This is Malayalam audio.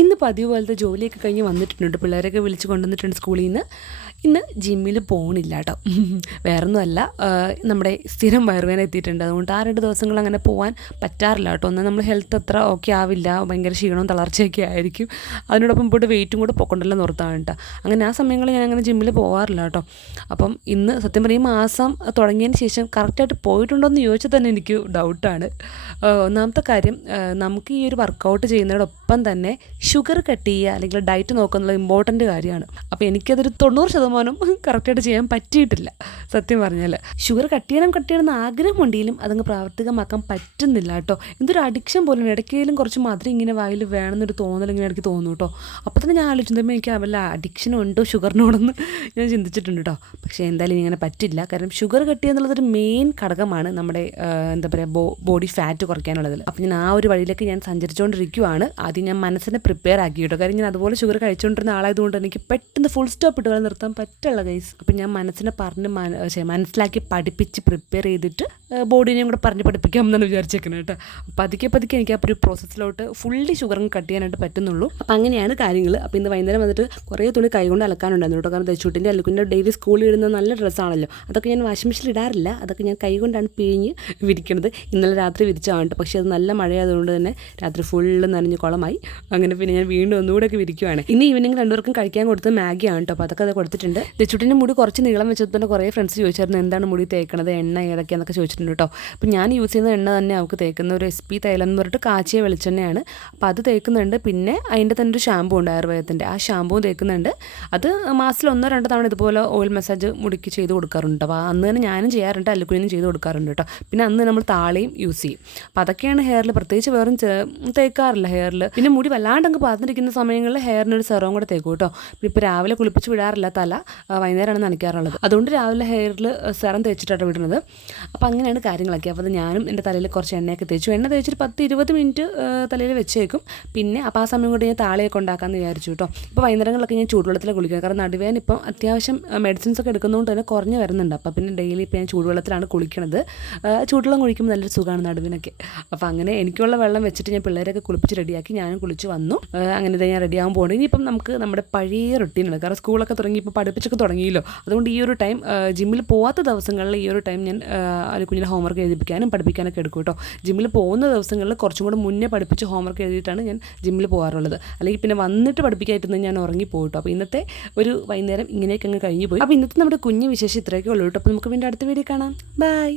ഇന്ന് പതിവ് പോലത്തെ ജോലിയൊക്കെ കഴിഞ്ഞ് വന്നിട്ടുണ്ട്, പിള്ളേരൊക്കെ വിളിച്ച് കൊണ്ടുവന്നിട്ടുണ്ട് സ്കൂളിൽ നിന്ന്. ഇന്ന് ജിമ്മിൽ പോകണില്ല കേട്ടോ. വേറൊന്നുമല്ല, നമ്മുടെ സ്ഥിരം വയറുവേദന എത്തിയിട്ടുണ്ട്. അതുകൊണ്ട് ആ 2 ദിവസങ്ങൾ അങ്ങനെ പോകാൻ പറ്റാറില്ല കേട്ടോ. ഒന്നും നമ്മൾ ഹെൽത്ത് അത്ര ഓക്കെ ആവില്ല, ഭയങ്കര ക്ഷീണവും തളർച്ചയൊക്കെ ആയിരിക്കും. അതിനോടൊപ്പം പോയിട്ട് വെയിറ്റും കൂടെ പൊക്കൊണ്ടല്ലോ നിർത്താണ് കേട്ടോ. അങ്ങനെ ആ സമയങ്ങളിൽ ഞാൻ അങ്ങനെ ജിമ്മിൽ പോകാറില്ല കേട്ടോ. അപ്പം ഇന്ന് സത്യം പറയും, ഈ മാസം തുടങ്ങിയതിന് ശേഷം കറക്റ്റായിട്ട് പോയിട്ടുണ്ടോ എന്ന് ചോദിച്ചാൽ തന്നെ എനിക്ക് ഡൗട്ടാണ്. ഒന്നാമത്തെ കാര്യം, നമുക്ക് ഈ ഒരു വർക്കൗട്ട് ചെയ്യുന്നതോടൊപ്പം തന്നെ ഷുഗർ കട്ട് ചെയ്യുക അല്ലെങ്കിൽ ഡയറ്റ് നോക്കുക എന്നുള്ള ഇമ്പോർട്ടൻ്റ് കാര്യമാണ്. അപ്പോൾ എനിക്കതൊരു 90% കറക്റ്റായിട്ട് ചെയ്യാൻ പറ്റിയിട്ടില്ല സത്യം പറഞ്ഞാൽ. ഷുഗർ കട്ട് ചെയ്യണം എന്ന് ആഗ്രഹമുണ്ടെങ്കിലും അതങ്ങ് പ്രാവർത്തികമാക്കാൻ പറ്റുന്നില്ല കേട്ടോ. എന്തൊരു അഡിക്ഷൻ പോലെയാണ്. ഇടയ്ക്കെങ്കിലും കുറച്ച് മധുരം ഇങ്ങനെ വായിൽ വേണമെന്നൊരു തോന്നൽ ഇങ്ങനെ ഇടയ്ക്ക് തോന്നും കേട്ടോ. അപ്പോൾ തന്നെ ഞാൻ ആലോചിച്ചപ്പോൾ എനിക്ക് വല്ല അഡിക്ഷനും ഉണ്ടോ ഷുഗറിനോടൊന്ന് ഞാൻ ചിന്തിച്ചിട്ടുണ്ട് കേട്ടോ. പക്ഷേ എന്തായാലും ഇങ്ങനെ പറ്റില്ല. കാരണം ഷുഗർ കട്ട് ചെയ്യുക എന്നുള്ളതൊരു മെയിൻ ഘടകമാണ് നമ്മുടെ എന്താ പറയുക ബോഡി ഫാറ്റ് കുറയ്ക്കാനുള്ളതിൽ. അപ്പോൾ ഞാൻ ആ ഒരു വഴിയിലേക്ക് ഞാൻ സഞ്ചരിച്ചുകൊണ്ടിരിക്കുകയാണ്. ആദ്യം ഞാൻ മനസ്സിനെ പ്രിപ്പയർ ആക്കി കേട്ടോ. കാര്യം ഞാൻ അതുപോലെ ഷുഗർ കഴിച്ചുകൊണ്ടിരുന്ന ആളായതുകൊണ്ട് എനിക്ക് പെട്ടെന്ന് ഫുൾ സ്റ്റോപ്പ് ഇട്ട് നിർത്താൻ പറ്റുള്ള ഗൈസ്. അപ്പം ഞാൻ മനസ്സിനെ പറഞ്ഞ് മനസ്സിലാക്കി പഠിപ്പിച്ച് പ്രിപ്പയർ ചെയ്തിട്ട് ബോഡീനെയും കൂടെ പറഞ്ഞ് പഠിപ്പിക്കാമെന്നാണ് വിചാരിച്ചേക്കുന്നത് കേട്ടോ. പതുക്കെ എനിക്ക് ആ ഒരു പ്രോസസ്സിലോട്ട് ഫുള്ളി ഷുഗറും കട്ട് ചെയ്യാനായിട്ട് പറ്റുന്നുള്ളൂ. അപ്പം അങ്ങനെയാണ് കാര്യങ്ങൾ. അപ്പോൾ ഇന്ന് വൈകുന്നേരം വന്നിട്ട് കുറേ തുണി കൈകൊണ്ട് അലക്കാനുണ്ടായിരുന്നു കേട്ടോ. കാരണം തെച്ചൂട്ടിൻ്റെ അലുക്കുൻ്റെ ഡെയിലി സ്കൂളിൽ ഇടുന്ന നല്ല ഡ്രസ്സാണല്ലോ. അതൊക്കെ ഞാൻ വാഷിംഗ് മെഷീനിൽ ഇടാറില്ല. അതൊക്കെ ഞാൻ കൈകൊണ്ടാണ് പിഴിഞ്ഞ് വിരിക്കുന്നത്. ഇന്നലെ രാത്രി വിരിച്ചാണ് കേട്ടോ. പക്ഷേ അത് നല്ല മഴയായതുകൊണ്ട് തന്നെ രാത്രി ഫുള്ള് നനഞ്ഞ് കുളമായി. അങ്ങനെ പിന്നെ ഞാൻ വീണ്ടും ഒന്നുകൂടെയൊക്കെ വിരിക്കുവാണ്. ഇന്ന് ഈവനിങ് 2 പേർക്കും കഴിക്കാൻ കൊടുത്തത് മാഗിയാണ് കേട്ടോ. അപ്പോൾ അതൊക്കെ അത് കൊടുത്തിട്ടുണ്ട്. തെച്ചുട്ടിൻ്റെ മുടി കുറച്ച് നീളം വെച്ചത് തന്നെ കുറേ ഫ്രണ്ട്സ് ചോദിച്ചായിരുന്നു എന്താണ് മുടി തേക്കണത്, എണ്ണ ഏതൊക്കെയാണെന്നൊക്കെ ചോദിച്ചിട്ടുണ്ട് കേട്ടോ. അപ്പോൾ ഞാൻ യൂസ് ചെയ്യുന്ന എണ്ണ തന്നെ അവൾക്ക് തേക്കുന്ന ഒരു SP തൈലം എന്ന് പറഞ്ഞിട്ട് കാച്ചിയ വെളിച്ചെണ്ണയാണ്. അപ്പോൾ അത് തേക്കുന്നുണ്ട്. പിന്നെ അതിൻ്റെ തന്നെ ഒരു ഷാമ്പൂ ഉണ്ട് ആയുർവേദത്തിൻ്റെ, ആ ഷാമ്പൂവും തേക്കുന്നുണ്ട്. അത് മാസത്തിൽ 1-2 തവണ ഇതുപോലെ ഓയിൽ മസാജ് മുടിക്ക് ചെയ്ത് കൊടുക്കാറുണ്ട്. അപ്പോൾ അന്ന് തന്നെ ഞാനും ചെയ്യാറുണ്ട്, അല്ലുക്കുഞ്ഞിനും ചെയ്ത് കൊടുക്കാറുണ്ട് കേട്ടോ. പിന്നെ അന്ന് നമ്മൾ താളിയും യൂസ് ചെയ്യും. അപ്പോൾ അതൊക്കെയാണ് ഹെയറിൽ, പ്രത്യേകിച്ച് വേറും തേക്കാറില്ല ഹെയറിൽ. പിന്നെ മുടി വല്ലാണ്ടങ്ങ് പാർന്നിരിക്കുന്ന സമയങ്ങളിൽ ഹെയറിനൊരു സെറവും കൂടെ തേക്കും കേട്ടോ. ഇപ്പോൾ രാവിലെ കുളിപ്പിച്ച് വിടാറില്ല, തല വൈകുന്നേരമാണ് നനയ്ക്കാറുള്ളത്. അതുകൊണ്ട് രാവിലെ ഹെയറിൽ സെറം തേച്ചിട്ടാണ് വിടുന്നത്. അപ്പോൾ അങ്ങനെയാണ് കാര്യങ്ങളൊക്കെ. അപ്പോൾ അത് ഞാനും എൻ്റെ തലയിൽ കുറച്ച് എണ്ണയൊക്കെ തേച്ചു. എണ്ണ തേച്ചിട്ട് 10-20 മിനിറ്റ് തലയിൽ വെച്ചേക്കും. പിന്നെ അപ്പോൾ ആ സമയം കൊണ്ട് ഞാൻ താളിയൊക്കെ ഉണ്ടാക്കാമെന്ന് വിചാരിച്ചു കേട്ടോ. ഇപ്പോൾ വൈകുന്നേരങ്ങളിലൊക്കെ ഞാൻ ചൂടുവെള്ളത്തിൽ കുളിക്കുക. കാരണം നടുവേദന ഇപ്പം അത്യാവശ്യം മെഡിസിൻസ് ഒക്കെ എടുക്കുന്നതുകൊണ്ട് തന്നെ കുറഞ്ഞ് വരുന്നുണ്ട്. അപ്പോൾ പിന്നെ ഡെയിലി ഇപ്പോൾ ഞാൻ ചൂടുവെള്ളത്തിലാണ് കുളിക്കണത്. ചൂടുവെള്ളം കുളിക്കുമ്പോൾ നല്ലൊരു സുഖമാണ് നടുവിനൊക്കെ. അപ്പോൾ അങ്ങനെ എനിക്കുള്ള വെള്ളം വെച്ചിട്ട് ഞാൻ പിള്ളേരൊക്കെ കുളിപ്പിച്ച് റെഡിയാക്കി ഞാനും കുളിച്ച് വന്നു. അങ്ങനെ ഞാൻ റെഡിയാകാൻ പോകുന്നത്. ഇനിയിപ്പം നമുക്ക് നമ്മുടെ പഴയ റൊട്ടീനുണ്ട്. കാരണം സ്കൂളൊക്കെ തുടങ്ങി, ഇപ്പോൾ പഠിപ്പിച്ചൊക്കെ തുടങ്ങിയല്ലോ. അതുകൊണ്ട് ഈ ഒരു ടൈം, ജിമ്മിൽ പോകാത്ത ദിവസങ്ങളിൽ ഈ ഒരു ടൈം ഞാൻ കുഞ്ഞിനെ ഹോംവർക്ക് എഴുതിപ്പിക്കാനും പഠിപ്പിക്കാനൊക്കെ എടുക്കും കേട്ടോ. ജിമ്മിൽ പോകുന്ന ദിവസങ്ങളിൽ കുറച്ചും കൂടെ മുന്നേ പഠിപ്പിച്ച് ഹോംവർക്ക് എഴുതിയിട്ടാണ് ഞാൻ ജിമ്മിൽ പോകാറുള്ളത്. അല്ലെങ്കിൽ പിന്നെ വന്നിട്ട് പഠിപ്പിക്കാതിരുന്ന് ഞാൻ ഉറങ്ങിപ്പോയി കേട്ടോ. അപ്പോൾ ഇന്നത്തെ ഒരു വൈകുന്നേരം ഇങ്ങനെയൊക്കെ അങ്ങ് കഴിഞ്ഞു പോയി. അപ്പോൾ ഇന്നത്തെ നമ്മുടെ കുഞ്ഞ് വിശേഷം ഇത്രയൊക്കെ ഉള്ളൂ കേട്ടോ. അപ്പോൾ നമുക്ക് വീണ്ടും അടുത്ത വീഡിയോ കാണാം. ബൈ.